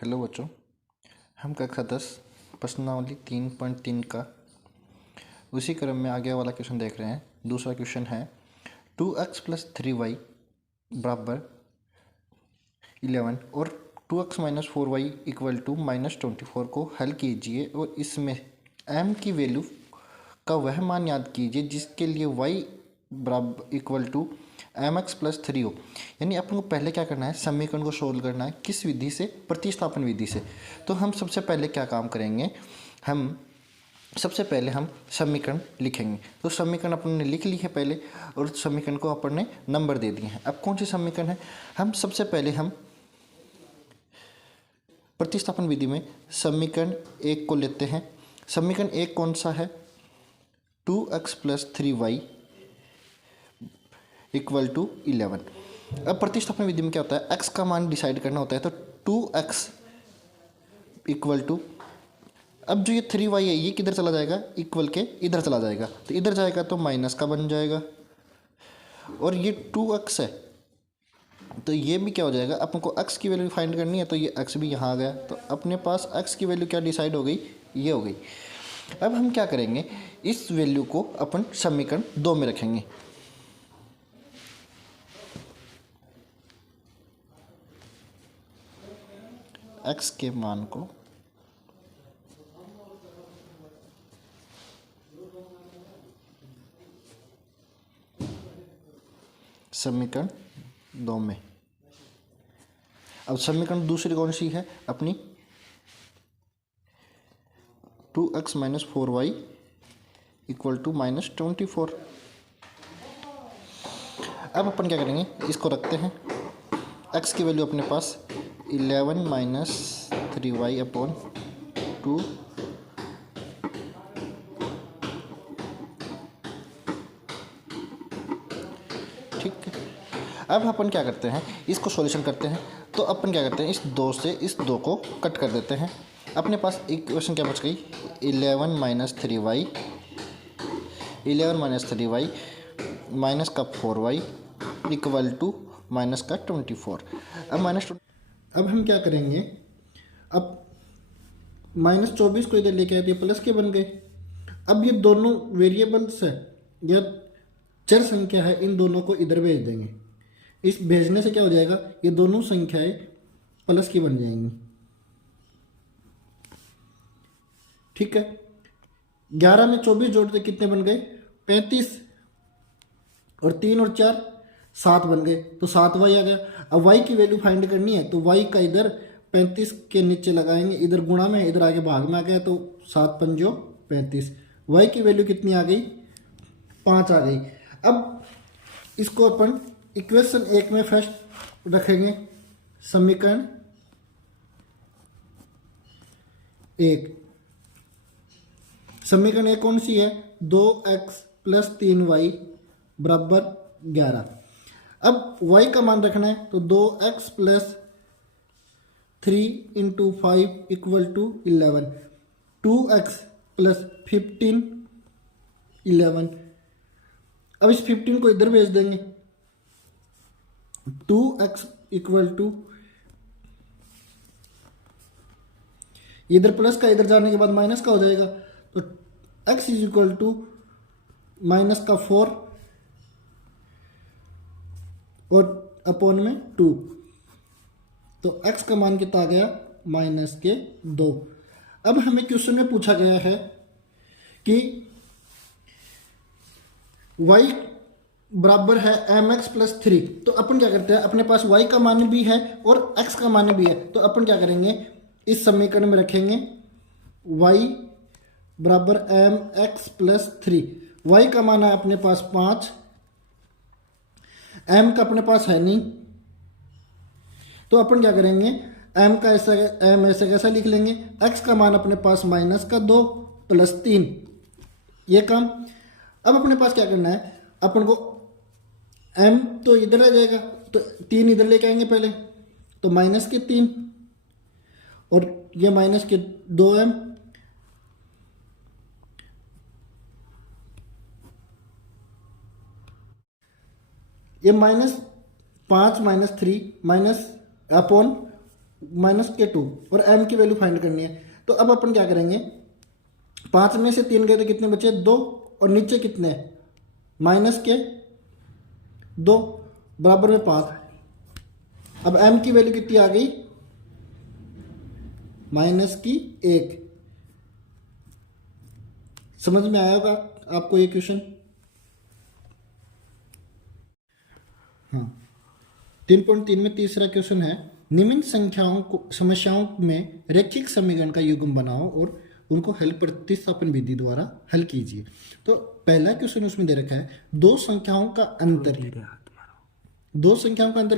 Hello बच्चों, हम कक्षा 10 प्रश्नावली 3.3 का उसी क्रम में आगे वाला क्वेश्चन देख रहे हैं। दूसरा क्वेश्चन है 2x + 3y बराबर 11 और 2x - 4y = -24 को हल कीजिए और इसमें m की वैल्यू का वह मान याद कीजिए जिसके लिए y बराबर = mx + 3 हो। यानी अपन को पहले क्या करना है, समीकरण को सोल्व करना है। किस विधि से? प्रतिस्थापन विधि से। तो हम सबसे पहले क्या काम करेंगे, सबसे पहले हम समीकरण लिखेंगे। तो समीकरण अपन ने लिख ली है पहले और समीकरण को अपन ने नंबर दे दिए हैं। अब कौन सी समीकरण है, सबसे पहले हम प्रतिस्थापन विधि में समीकरण 1 को लेते हैं। समीकरण 1 कौन सा है? 2x + 3y = 11। अब प्रतिस्थापन विधि में क्या होता है, x का मान डिसाइड करना होता है। तो 2x = अब जो ये 3y है ये किधर चला जाएगा, इक्वल के इधर चला जाएगा। तो इधर जाएगा तो माइनस का बन जाएगा। और ये 2x है तो ये भी क्या हो जाएगा, अपन को x की वैल्यू फाइंड करनी है। तो ये x भी यहाँ आ गया। तो अपने पास x की वैल्यू क्या डिसाइड हो गई, ये हो गई। अब हम क्या करेंगे, इस वैल्यू को अपन समीकरण 2 में रखेंगे। x के मान को समीकरण 2 में। अब समीकरण दूसरी कौन सी है अपनी, 2x - 4y = -24। अब अपन क्या करेंगे, इसको रखते हैं। x की वैल्यू अपने पास 11 - 3y/2। ठीक है। अब अपन क्या करते हैं, इसको सॉल्यूशन करते हैं। तो अपन क्या करते हैं, इस 2 से इस 2 को कट कर देते हैं। अपने पास इक्वेशन क्या बच गई, 11 - 3y माइनस का 4y = -24। अब हम क्या करेंगे, अब -24 को इधर लेके आए तो ये प्लस के बन गए। अब ये दोनों वेरिएबल्स है या चर संख्या है, इन दोनों को इधर भेज देंगे। इस भेजने से क्या हो जाएगा, ये दोनों संख्याएं प्लस की बन जाएंगी। ठीक है। 11 में 24 जोड़ते कितने बन गए, 35। और 3 और 4 7 बन गए। तो 7y आ गया। अब y की वैल्यू फाइंड करनी है तो y का इधर 35 के नीचे लगाएंगे, इधर गुणा में, इधर आगे भाग में आ गया। तो 7 × 5 = 35। y की वैल्यू कितनी आ गई, 5 आ गई। अब इसको अपन इक्वेशन 1 में फर्स्ट रखेंगे, समीकरण 1। समीकरण 1 कौन सी है, 2x + 3y = 11। अब y का मान रखना है तो 2x + 3 × 5 = 11। 2x + 15 11। अब इस 15 को इधर भेज देंगे। 2x = इधर प्लस का इधर जाने के बाद माइनस का हो जाएगा। तो x = -4 और अपॉन में 2। तो x का मान कितना आ गया, -2। अब हमें क्वेश्चन में पूछा गया है कि y बराबर है mx + 3। तो अपन क्या करते हैं, अपने पास y का मान भी है और x का मान भी है। तो अपन क्या करेंगे, इस समीकरण में रखेंगे y बराबर mx + 3। y का मान है अपने पास 5, m का अपने पास है नहीं। तो अपन क्या करेंगे, m ऐसे कैसा लिख लेंगे, x का मान अपने पास -2 + 3, ये काम। अब अपने पास क्या करना है, अपन को m तो इधर आ जाएगा तो 3 इधर लेके आएंगे पहले। तो -3 और ये -2m। ये -5 - 3 माइनस अपॉन -2 और m की वैल्यू फाइंड करनी है। तो अब अपन क्या करेंगे, 5 में से 3 गए तो कितने बचे, 2, और नीचे कितने, -2 बराबर में 5। अब m की वैल्यू कितनी आ गई, -1। समझ में आया होगा आपको ये क्वेश्चन। हाँ, 3.3 में तीसरा क्वेश्चन है, निम्न संख्याओं को समस्याओं में रैखिक समीकरण का युग्म बनाओ और उनको हल प्रतिस्थापन विधि द्वारा हल कीजिए। तो पहला क्वेश्चन उसमें दे रखा है, दो संख्याओं का अंतर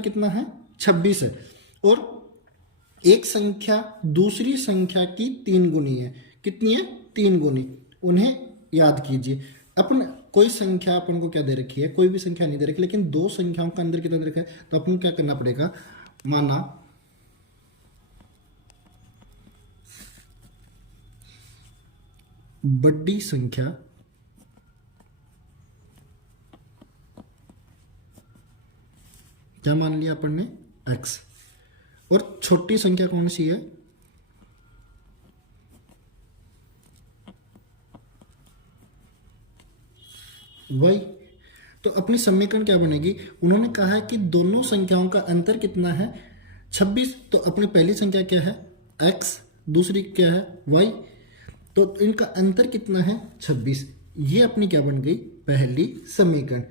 कितना है, 26 है, और एक संख्या दूसरी संख्या की 3 गुनी है। कितनी है, 3 गुनी। उन्हें याद कीजिए। अपन कोई संख्या अपन को क्या दे रखी है, कोई भी संख्या नहीं दे रखी, लेकिन दो संख्याओं का अंतर कितना दे रखा है, तो अपन को क्या करना पड़ेगा, माना बड़ी संख्या क्या मान लिया अपन ने, x, और छोटी संख्या कौन सी है, y। तो अपनी समीकरण क्या बनेगी, उन्होंने कहा है कि दोनों संख्याओं का अंतर कितना है, 26। तो अपनी पहली संख्या क्या है, x, दूसरी क्या है, y। तो इनका अंतर कितना है, 26। ये अपनी क्या बन गई, पहली समीकरण।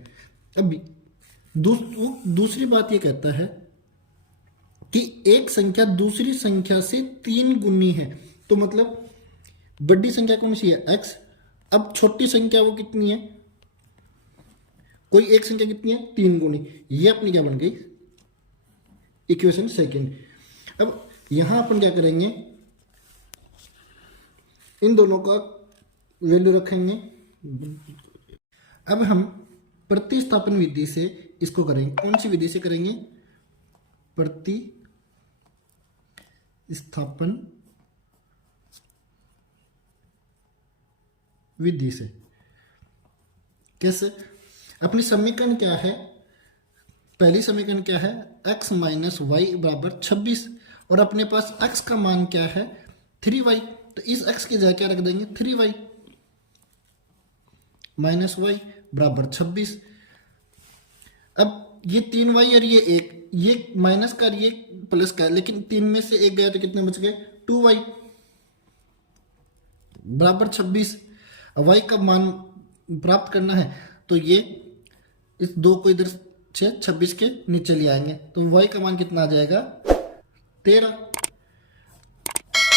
अब दूसरी बात ये कहता है कि एक संख्या दूसरी संख्या से 3 गुनी है। तो मतलब बड़ी संख्या कौन सी है, x। अब छोटी संख्या वो कितनी है, कोई एक संख्या कितनी है, 3 गुनी। ये अपनी क्या बन गई, इक्वेशन सेकंड। अब यहां अपन क्या करेंगे, इन दोनों का वैल्यू रखेंगे। अब हम प्रतिस्थापन विधि से इसको करेंगे। कौन सी विधि से करेंगे, प्रतिस्थापन विधि से। कैसे, अपनी समीकरण क्या है, पहली समीकरण क्या है, x माइनस वाई बराबर 26, और अपने पास x का मान क्या है, 3y। तो इस x की जगह क्या रख देंगे, 3y माइनस वाई बराबर 26। अब ये 3y और ये एक, ये माइनस का और ये प्लस का, लेकिन 3 में से एक गया तो कितने बच गए, 2y बराबर 26। y का मान प्राप्त करना है तो ये इस 2 को इधर से 26 के नीचे ले आएंगे, तो y का मान कितना आ जाएगा, 13।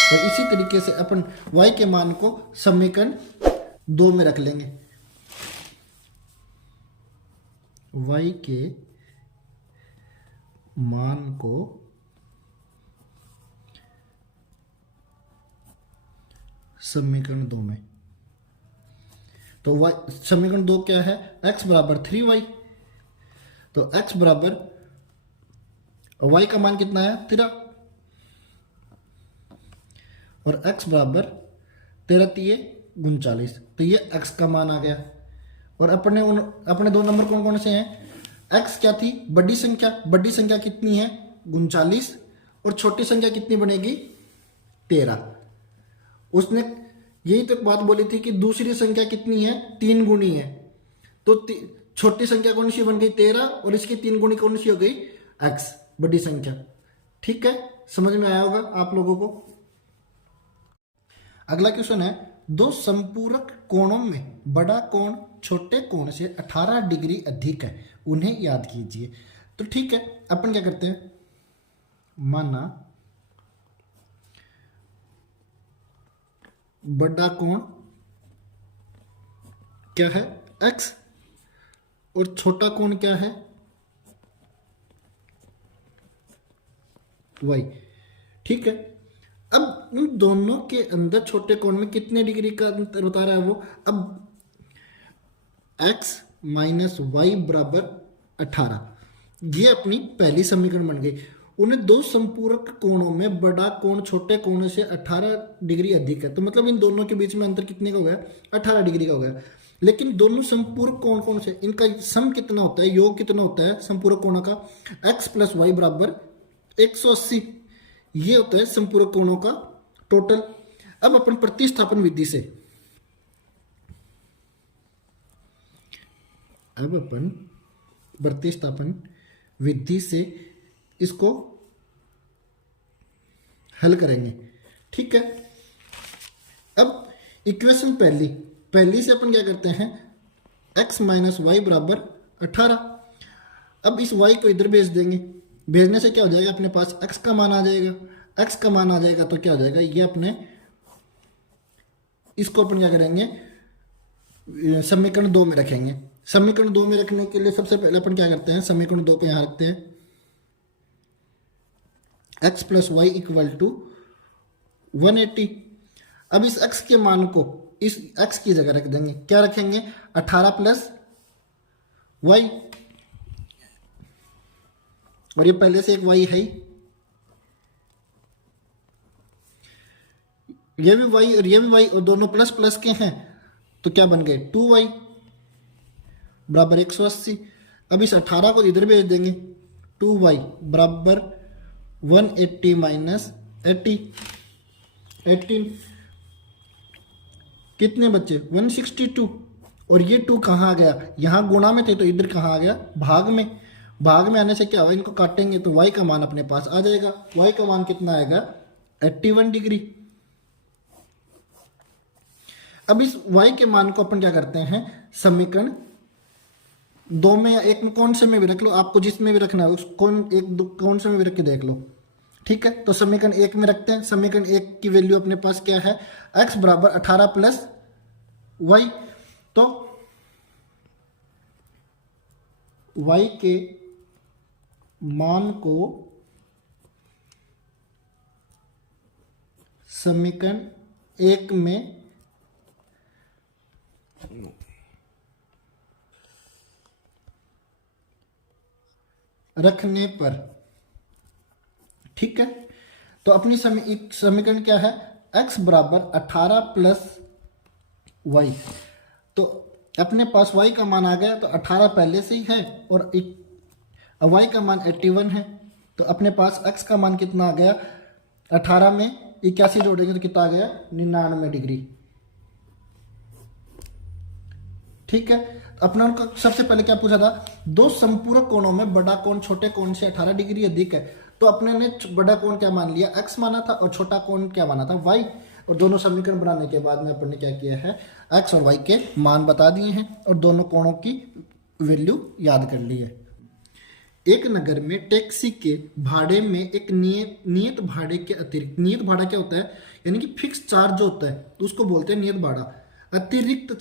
तो इसी तरीके से अपन y के मान को समीकरण 2 में रख लेंगे। y के मान को समीकरण 2 में, तो y समीकरण 2 क्या है, x बराबर 3y। तो x बराबर y का मान कितना है, 13, और x बराबर 13 3 39। तो ये x का मान आ गया। और अपने 2 नंबर कौन कौन से हैं, x क्या थी, बड़ी संख्या कितनी है, 39, और छोटी संख्या कितनी बनेगी, 13। उसने यही तक बात बोली थी कि दूसरी संख्या कितनी है, 3 गुनी है। तो छोटी संख्या कौन सी बन गई, 13, और इसकी 3 गुनी कौन सी हो गई, x, बड़ी संख्या। ठीक है, समझ में आया होगा आप लोगों को। अगला क्वेश्चन है, दो संपूरक कोणों में बड़ा कोण छोटे कोण से 18 डिग्री अधिक है, उन्हें याद कीजिए। तो ठीक है, अपन क्या करते हैं, माना बड़ा कोण क्या है, x, और छोटा कोण क्या है, y। ठीक है, अब इन दोनों के अंदर छोटे कोण में कितने डिग्री का अंतर बता रहा है वो। अब x माइनस वाई बराबर 18, ये अपनी पहली समीकरण बन गई। उन्हें दो संपूरक कोणों में बड़ा कोण छोटे कोण से 18 डिग्री अधिक है, तो मतलब इन दोनों के बीच में अंतर कितने का हो गया, 18 डिग्री का हो गया। लेकिन दोनों संपूरक कोण कौन से, इनका सम कितना होता है, योग कितना होता है संपूरक कोणों का, x प्लस वाई बराबर 180। ये होता है संपूरक कोणों का टोटल। अब अपन प्रतिस्थापन विधि से इसको हल करेंगे। ठीक है, अब इक्वेशन पहली से अपन क्या करते हैं, x माइनस वाई बराबर 18। अब इस y को इधर भेज देंगे, भेजने से क्या हो जाएगा, अपने पास x का मान आ जाएगा। x का मान आ जाएगा तो क्या हो जाएगा, ये अपने इसको अपन क्या करेंगे, समीकरण 2 में रखेंगे। समीकरण 2 में रखने के लिए सबसे पहले अपन क्या करते हैं, समीकरण 2 को यहां रखते हैं, x plus y equal to 180। अब इस x के मान को इस x की जगह रख देंगे, क्या रखेंगे, 18 प्लस वाई, और ये पहले से एक y है, ये भी y और ये भी y, और दोनों प्लस प्लस के हैं, तो क्या बन गए 2y बराबर 180। अब इस 18 को इधर भेज देंगे, 2y बराबर 180 माइनस 80, 18 कितने बच्चे 162। और ये 2 कहाँ आ गया, यहाँ गुणा में थे तो इधर कहाँ आ गया, भाग में। भाग में आने से क्या होगा, इनको काटेंगे तो y का मान अपने पास आ जाएगा। y का मान कितना आएगा, 81 डिग्री। अब इस y के मान को अपन क्या करते हैं, समीकरण 2 में या 1 में, कौन से में भी रख लो, आपको जिसमें भी रखना है उस कौन से में भी रख के देख लो। ठीक है, तो समीकरण 1 में रखते हैं। समीकरण 1 की वैल्यू अपने पास क्या है, x बराबर 18 प्लस वाई, तो y के मान को समीकरण 1 में रखने पर, ठीक है, तो अपनी समीकरण क्या है, x बराबर 18 प्लस वाई, तो अपने पास y का मान आ गया, तो 18 पहले से ही है और y का मान 81 है, तो अपने पास x का मान कितना आ गया, 18 में 81 जोड़ेंगे तो कितना आ गया, 99 डिग्री। ठीक है, अपना उनका सबसे पहले क्या पूछा था, दो संपूरक कोणों में बड़ा कोण छोटे कोण से 18 डिग्री अधिक है, तो अपने ने बड़ा कोण क्या मान लिया, x माना था, और छोटा कोण क्या माना था, y। और दोनों समीकरण बनाने के बाद में अपन ने क्या किया है, x और y के मान बता दिए हैं और दोनों कोणों की वैल्यू याद कर ली है। एक नगर में टैक्सी के भाड़े में एक नियत भाड़े के अतिरिक्त, नियत भाड़ा क्या होता है, यानी कि फिक्स चार्ज जो होता है तो उसको बोलते हैं नियत भाड़ा। अतिरिक्त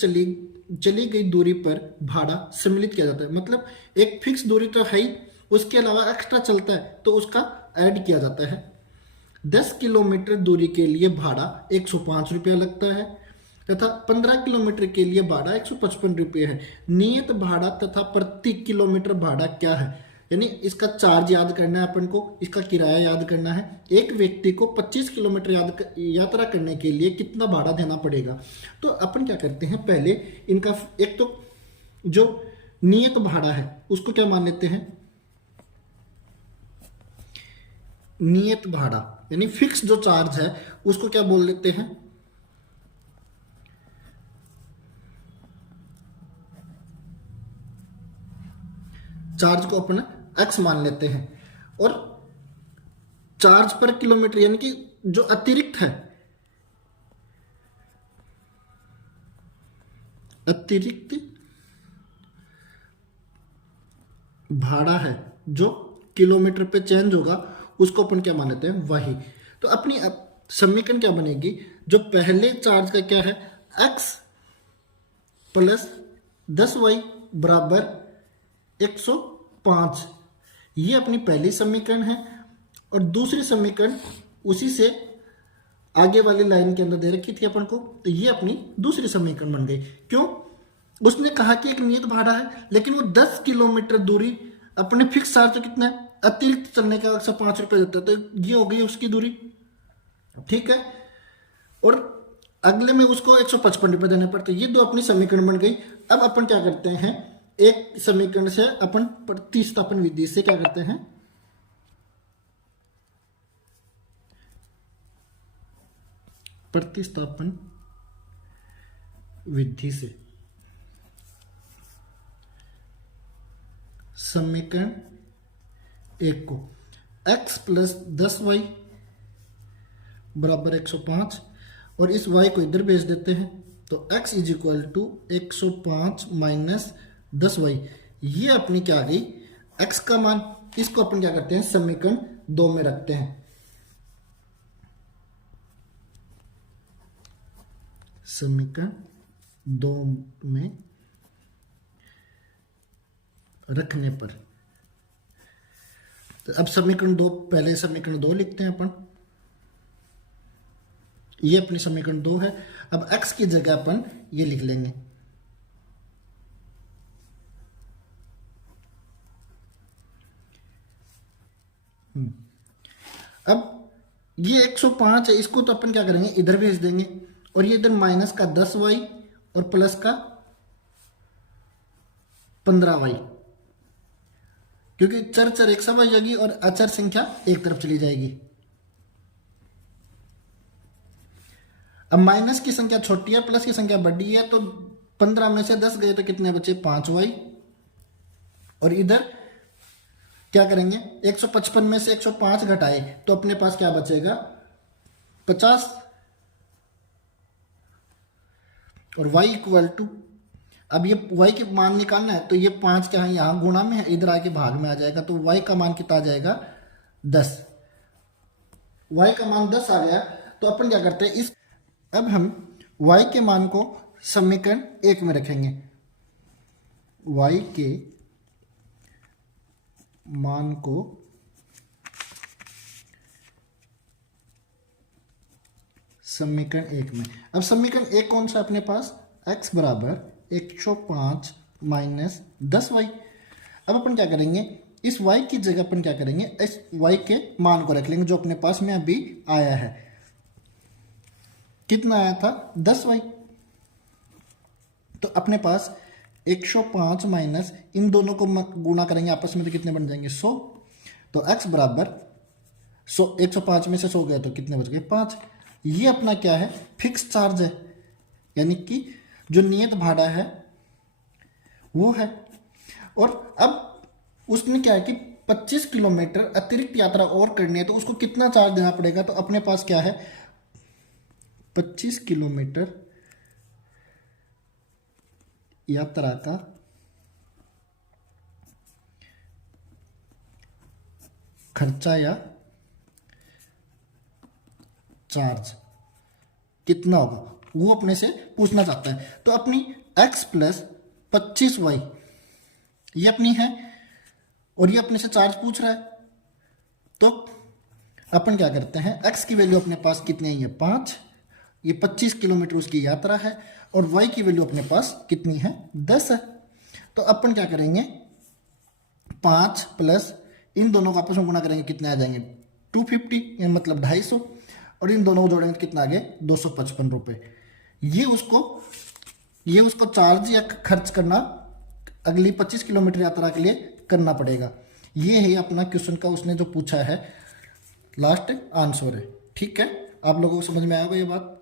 चली गई दूरी पर भाड़ा सम्मिलित किया जाता है, मतलब एक फिक्स दूरी तो है ही, उसके अलावा एक्स्ट्रा चलता है तो उसका ऐड किया जाता है। 10 किलोमीटर दूरी के लिए भाड़ा 105 रुपया लगता है तथा 15 किलोमीटर के लिए भाड़ा 155 रुपये है। नियत भाड़ा तथा प्रति किलोमीटर भाड़ा क्या है, यानी इसका चार्ज याद करना है अपन को, इसका किराया याद करना है। एक व्यक्ति को 25 किलोमीटर यात्रा करने के लिए कितना भाड़ा देना पड़ेगा। तो अपन क्या करते हैं, पहले इनका एक तो जो नियत भाड़ा है उसको क्या मान लेते हैं, नियत भाड़ा यानी फिक्स जो चार्ज है उसको क्या बोल लेते हैं, चार्ज को अपन x मान लेते हैं। और चार्ज पर किलोमीटर यानी कि जो अतिरिक्त है, अतिरिक्त भाड़ा है जो किलोमीटर पे चेंज होगा उसको अपन क्या मान लेते हैं, वही। तो अपनी समीकरण क्या बनेगी, जो पहले चार्ज का क्या है, x प्लस 10y बराबर 105, ये अपनी पहली समीकरण है। और दूसरी समीकरण उसी से आगे वाली लाइन के अंदर दे रखी थी अपन को, तो ये अपनी दूसरी समीकरण बन गई। क्यों, उसने कहा कि एक नियत भाड़ा है लेकिन वो 10 किलोमीटर दूरी अपने फिक्स चार्ज तो कितना है, अतिरिक्त चलने का 105 रुपये देता है, तो ये हो गई उसकी दूरी। ठीक है, और अगले में उसको 155 रुपये देने पड़ते, ये दो अपनी समीकरण बन गई। अब अपन क्या करते हैं, एक समीकरण से अपन प्रतिस्थापन विधि से क्या करते हैं, प्रतिस्थापन विधि से समीकरण एक को x प्लस 10y बराबर 105 और इस y को इधर भेज देते हैं तो x is equal to 105 minus 10y। ये अपनी क्या आ गई x का मान। इसको अपन क्या करते हैं समीकरण 2 में रखते हैं। समीकरण 2 में रखने पर तो अब समीकरण 2 पहले समीकरण 2 लिखते हैं अपन। ये अपनी समीकरण 2 है। अब x की जगह अपन ये लिख लेंगे अब ये 105 है, इसको तो अपन क्या करेंगे इधर भेज देंगे और ये इधर माइनस का 10y और प्लस का 15y, क्योंकि चर चर एक सब आ जाएगी और अचर संख्या एक तरफ चली जाएगी। अब माइनस की संख्या छोटी है, प्लस की संख्या बड़ी है, तो 15 में से 10 गए तो कितने बचे 5y। और इधर क्या करेंगे 155 में से 105 घटाए तो अपने पास क्या बचेगा 50। और y इक्वल टू, अब ये y के मान निकालना है तो ये 5 क्या है यहाँ गुणा में है, इधर आके भाग में आ जाएगा तो y का मान कितना आ जाएगा 10। y का मान 10 आ गया तो अपन क्या करते हैं अब हम y के मान को समीकरण 1 में रखेंगे। y के मान को समीकरण 1 में। अब समीकरण 1 कौन सा अपने पास x बराबर 105 माइनस 10y। अब अपन क्या करेंगे इस y की जगह अपन क्या करेंगे इस y के मान को रख लेंगे जो अपने पास में अभी आया है। कितना आया था 10y। तो अपने पास 105 माइनस इन दोनों को गुणा करेंगे आपस में तो कितने बन जाएंगे 100। तो x बराबर 100, 105 में से 100 गया तो कितने बच गए 5। ये अपना क्या है फिक्स चार्ज है, यानी कि जो नियत भाड़ा है वो है। और अब उसने क्या है कि 25 किलोमीटर अतिरिक्त यात्रा और करनी है तो उसको कितना चार्ज देना पड़ेगा। तो अपने पास क्या है 25 किलोमीटर यात्रा का खर्चा या चार्ज कितना होगा वो अपने से पूछना चाहता है। तो अपनी x प्लस 25y ये अपनी है और ये अपने से चार्ज पूछ रहा है। तो अपन क्या करते हैं x की वैल्यू अपने पास कितनी है 5, ये 25 किलोमीटर उसकी यात्रा है और y की वैल्यू अपने पास कितनी है 10 है। तो अपन क्या करेंगे 5 प्लस इन दोनों को आपस में गुणा करेंगे कितने आ जाएंगे 250 मतलब 250 और इन दोनों को जोड़ेंगे तो कितना आ गया 255 रुपये। ये उसको चार्ज या खर्च करना अगली 25 किलोमीटर यात्रा के लिए करना पड़ेगा। ये है अपना क्वेश्चन का उसने जो पूछा है लास्ट आंसर है। ठीक है, आप लोगों को समझ में आया होगा ये बात।